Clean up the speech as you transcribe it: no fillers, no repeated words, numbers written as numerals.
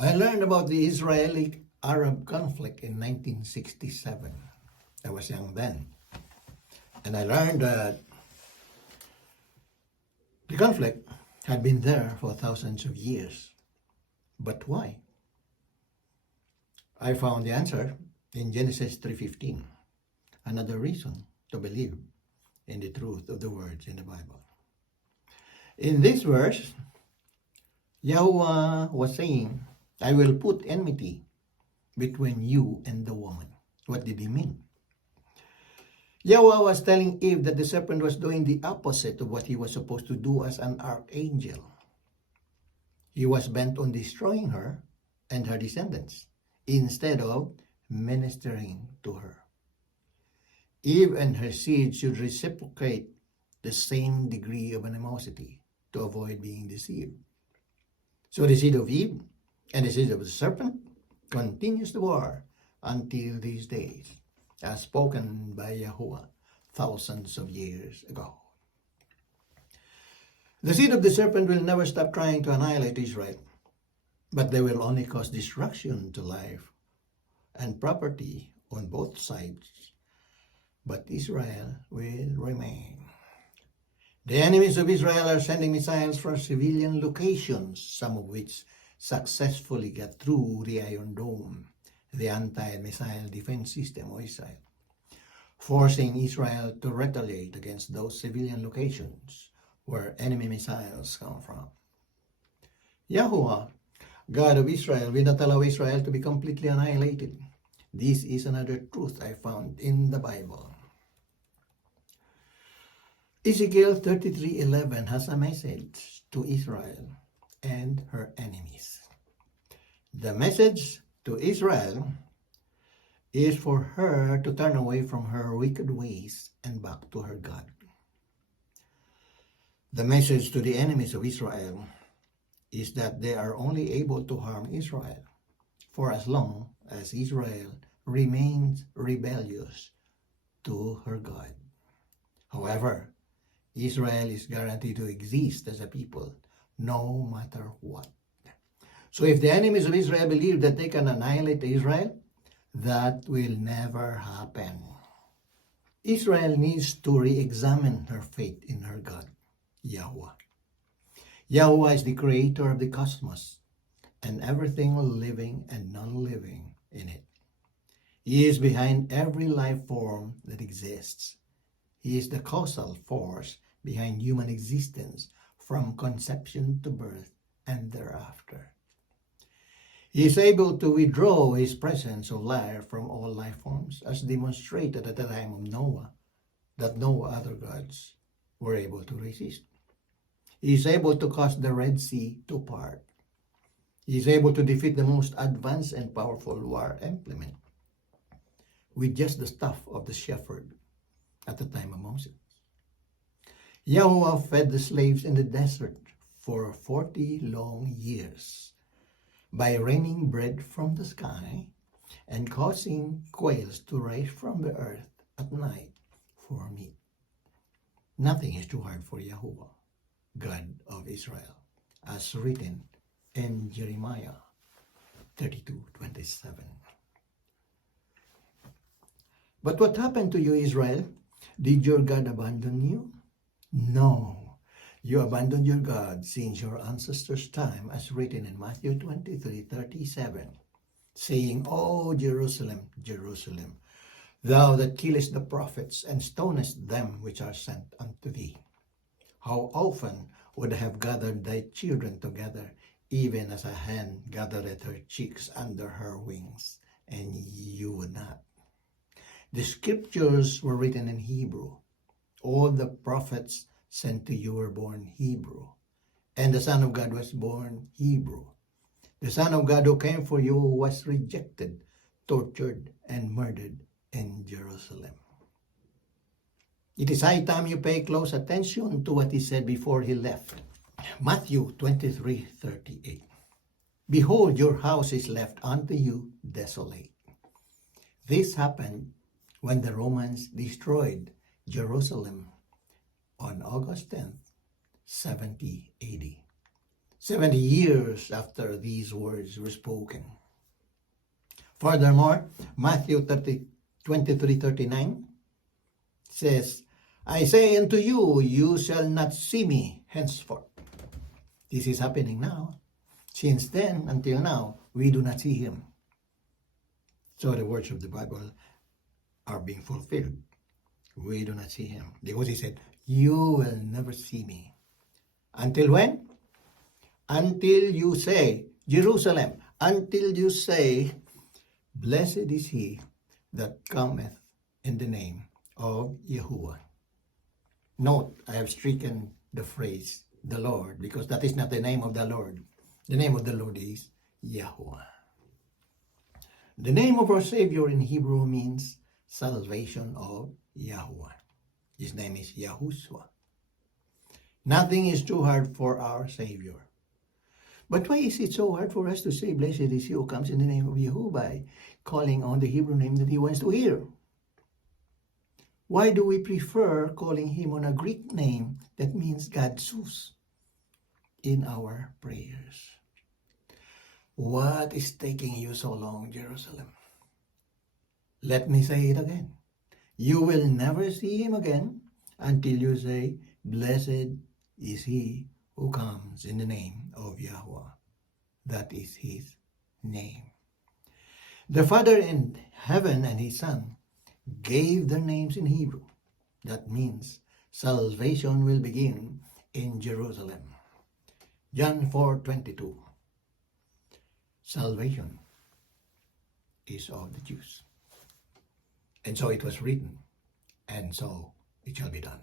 I learned about the Israeli-Arab conflict in 1967. I was young then. And I learned that the conflict had been there for thousands of years. But why? I found the answer in Genesis 3:15. Another reason to believe in the truth of the words in the Bible. In this verse, Yahweh was saying, I will put enmity between you and the woman. What did he mean? Yahweh was telling Eve that the serpent was doing the opposite of what he was supposed to do as an archangel. He was bent on destroying her and her descendants instead of ministering to her. Eve and her seed should reciprocate the same degree of animosity to avoid being deceived. So the seed of Eve and the seed of the serpent continues the war until these days, as spoken by Yahuwah thousands of years ago. The seed of the serpent will never stop trying to annihilate Israel, but they will only cause destruction to life and property on both sides. But Israel will remain. The enemies of Israel are sending missiles from civilian locations, some of which successfully get through the Iron Dome, the anti-missile defense system of Israel, forcing Israel to retaliate against those civilian locations where enemy missiles come from. Yahuwah, God of Israel, will not allow Israel to be completely annihilated. This is another truth I found in the Bible. Ezekiel 33:11 has a message to Israel and her enemies. The message to Israel is for her to turn away from her wicked ways and back to her God. The message to the enemies of Israel is that they are only able to harm Israel for as long as Israel remains rebellious to her God. However, Israel is guaranteed to exist as a people no matter what. So if the enemies of Israel believe that they can annihilate Israel, that will never happen. Israel needs to re-examine her faith in her God, Yahweh. Yahweh is the creator of the cosmos and everything living and non-living in it. He is behind every life form that exists. He is the causal force behind human existence from conception to birth and thereafter. He is able to withdraw his presence of life from all life forms, as demonstrated at the time of Noah, that no other gods were able to resist. He is able to cause the Red Sea to part. He is able to defeat the most advanced and powerful war implement with just the staff of the shepherd at the time of Moses. Yahweh fed the slaves in the desert for 40 long years by raining bread from the sky and causing quails to rise from the earth at night for meat. Nothing is too hard for Yahuwah, God of Israel, as written in Jeremiah 32:27. But what happened to you, Israel? Did your God abandon you? No, you abandoned your God since your ancestors' time, as written in Matthew 23:37, saying, O Jerusalem, Jerusalem, thou that killest the prophets and stonest them which are sent unto thee. How often would I have gathered thy children together, even as a hen gathereth her chicks under her wings, and you would not. The scriptures were written in Hebrew. All the prophets sent to you were born Hebrew, and the Son of God was born Hebrew. The Son of God who came for you was rejected, tortured, and murdered in Jerusalem. It is high time you pay close attention to what he said before he left. Matthew 23:38. Behold, your house is left unto you desolate. This happened when the Romans destroyed Jerusalem on August 10th, 70 AD. 70 years after these words were spoken. Furthermore, Matthew 23:39 says, I say unto you, you shall not see me henceforth. This is happening now. Since then until now, we do not see him. So the words of the Bible are being fulfilled. We do not see him. Because he said, you will never see me. Until when? Until you say, Jerusalem, until you say, blessed is he that cometh in the name of Yahuwah. Note, I have stricken the phrase, the Lord, because that is not the name of the Lord. The name of the Lord is Yahuwah. The name of our Savior in Hebrew means salvation of Yahuwah. His name is Yahushua. Nothing is too hard for our Savior. But why is it so hard for us to say, blessed is he who comes in the name of Yahuwah, by calling on the Hebrew name that he wants to hear? Why do we prefer calling him on a Greek name that means God Zeus in our prayers? What is taking you so long, Jerusalem? Let me say it again. You will never see him again until you say, blessed is he who comes in the name of Yahweh. That is his name. The Father in heaven and his Son gave their names in Hebrew. That means salvation will begin in Jerusalem. John 4:22. Salvation is of the Jews. And so it was written, and so it shall be done.